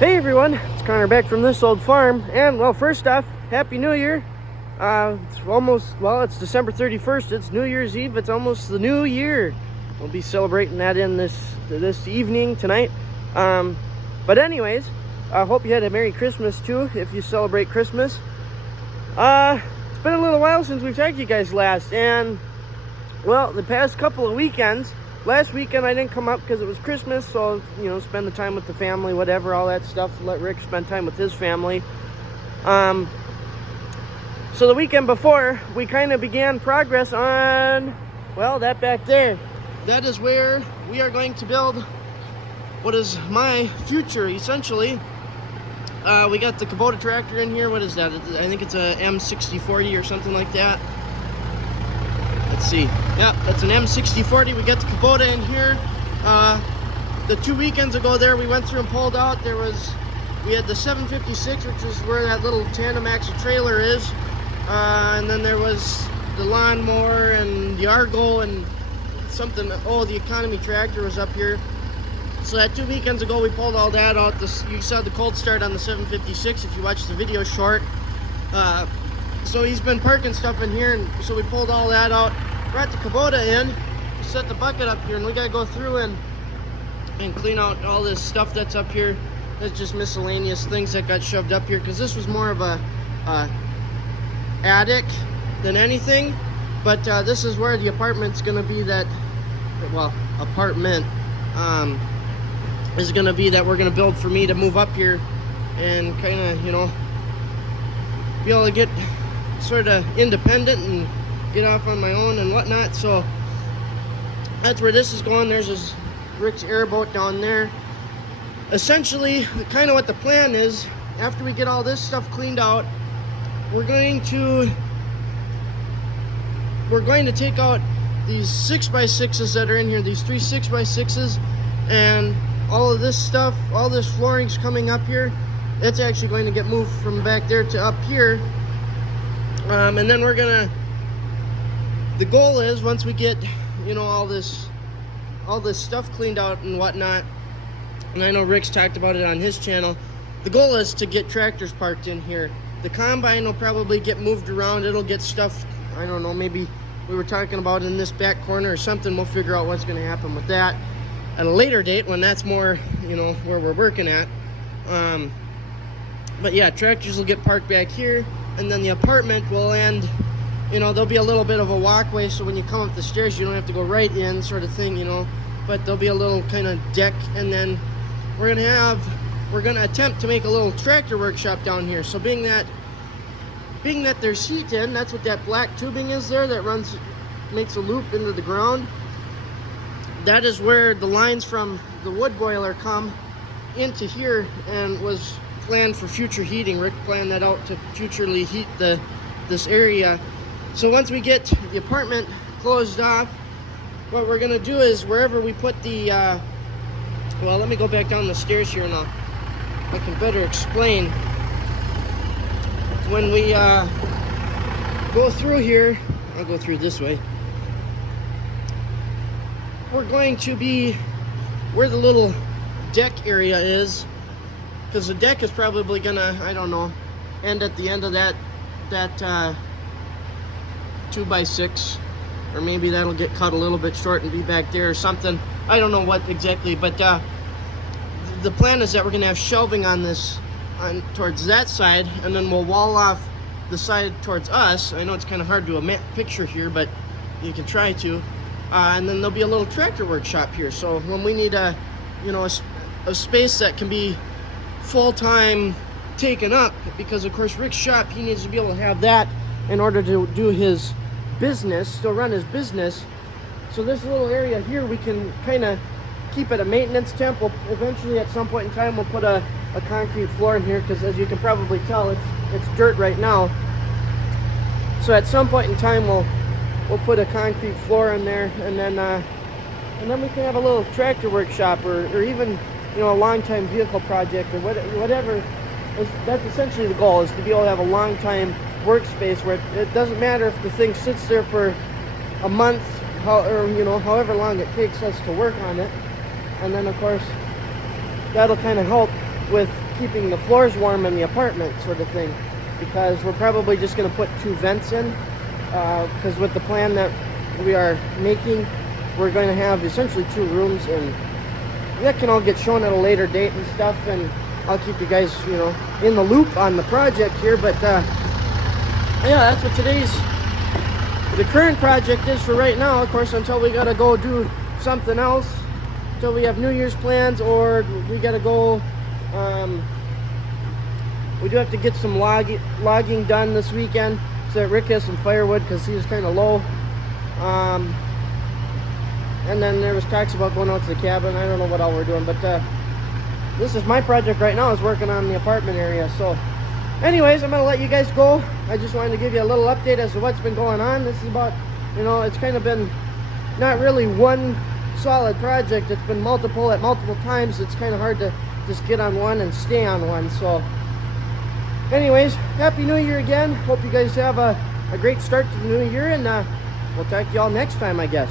Hey everyone, it's Connor back from This Old Farm, and well, first off, Happy New Year. It's December 31st, it's New Year's Eve, it's almost the new year. We'll be celebrating that in this evening, tonight. But anyways, I hope you had a Merry Christmas too, if you celebrate Christmas. It's been a little while since we've talked to you guys last, and well, the past couple of weekends, last weekend I didn't come up because it was Christmas, so, spend the time with the family, whatever, all that stuff. Let Rick spend time with his family. So the weekend before, we kind of began progress on, well, that back there. That is where we are going to build what is my future, essentially. We got the Kubota tractor in here. What is that? I think it's a M6040 or something like that. Let's see. Yeah, that's an M6040. We got the Kubota in here. The 2 weekends ago there, we went through and pulled out. We had the 756, which is where that little tandem axle trailer is. And then there was the lawnmower and the Argo and something. Oh, the economy tractor was up here. So that 2 weekends ago, we pulled all that out. You saw the cold start on the 756 if you watched the video short. So he's been parking stuff in here, and so we pulled all that out. Brought the Kubota in, set the bucket up here, and we gotta go through and clean out all this stuff that's up here. That's just miscellaneous things that got shoved up here, because this was more of a attic than anything. But this is where the apartment's gonna be. Apartment is gonna be that we're gonna build for me to move up here and kind of, be able to get sort of independent and get off on my own and whatnot. So that's where this is going. There's Rick's airboat down there. Essentially, kind of what the plan is, after we get all this stuff cleaned out, we're going to take out these 6x6s that are in here, these 3 6x6s, and all of this stuff, all this flooring's coming up here. It's actually going to get moved from back there to up here. And then the goal is, once we get, all this stuff cleaned out and whatnot, and I know Rick's talked about it on his channel, the goal is to get tractors parked in here. The combine will probably get moved around. It'll get stuff, I don't know, maybe we were talking about in this back corner or something. We'll figure out what's going to happen with that at a later date when that's more, where we're working at. But yeah, tractors will get parked back here, and then the apartment will end, there'll be a little bit of a walkway, so when you come up the stairs, you don't have to go right in, sort of thing, but there'll be a little kind of deck, and then we're gonna attempt to make a little tractor workshop down here. So being that there's heat in, that's what that black tubing is there that makes a loop into the ground. That is where the lines from the wood boiler come into here, and was planned for future heating. Rick planned that out to futurely heat this area. So once we get the apartment closed off, what we're gonna do is, wherever we put the let me go back down the stairs here and I can better explain. When we go through here, I'll go through this way. We're going to be where the little deck area is, because the deck is probably gonna, I don't know, end at the end of that 2x6, or maybe that'll get cut a little bit short and be back there or something. I don't know what exactly, but the plan is that we're gonna have shelving on towards that side, and then we'll wall off the side towards us. I know it's kind of hard to picture here, but you can try to. And then there'll be a little tractor workshop here. So when we need a space that can be full-time taken up, because of course Rick's shop, he needs to be able to have that in order to do his business, still run his business. So this little area here, we can kind of keep at a maintenance temp. We'll eventually, at some point in time, we'll put a concrete floor in here, because as you can probably tell, it's dirt right now. So at some point in time, we'll put a concrete floor in there, and then we can have a little tractor workshop, or even a long time vehicle project, or whatever. That's essentially the goal, is to be able to have a long time workspace where it doesn't matter if the thing sits there for a month, however long it takes us to work on it. And then of course that'll kind of help with keeping the floors warm in the apartment sort of thing, because we're probably just going to put 2 vents in, because with the plan that we are making, we're going to have essentially 2 rooms, and that can all get shown at a later date and stuff, and I'll keep you guys, you know, in the loop on the project here. But yeah, that's what the current project is for right now. Of course, until we gotta go do something else, until we have New Year's plans, or we gotta go, we do have to get some logging done this weekend, so that Rick has some firewood, because he's kind of low. And then there was talks about going out to the cabin. I don't know what all we're doing, but this is my project right now, is working on the apartment area. So anyways, I'm gonna let you guys go. I just wanted to give you a little update as to what's been going on. This is about, you know, it's kind of been not really one solid project. It's been multiple at multiple times. It's kind of hard to just get on one and stay on one. So anyways, Happy New Year again. Hope you guys have a great start to the new year, and we'll talk to y'all next time, I guess.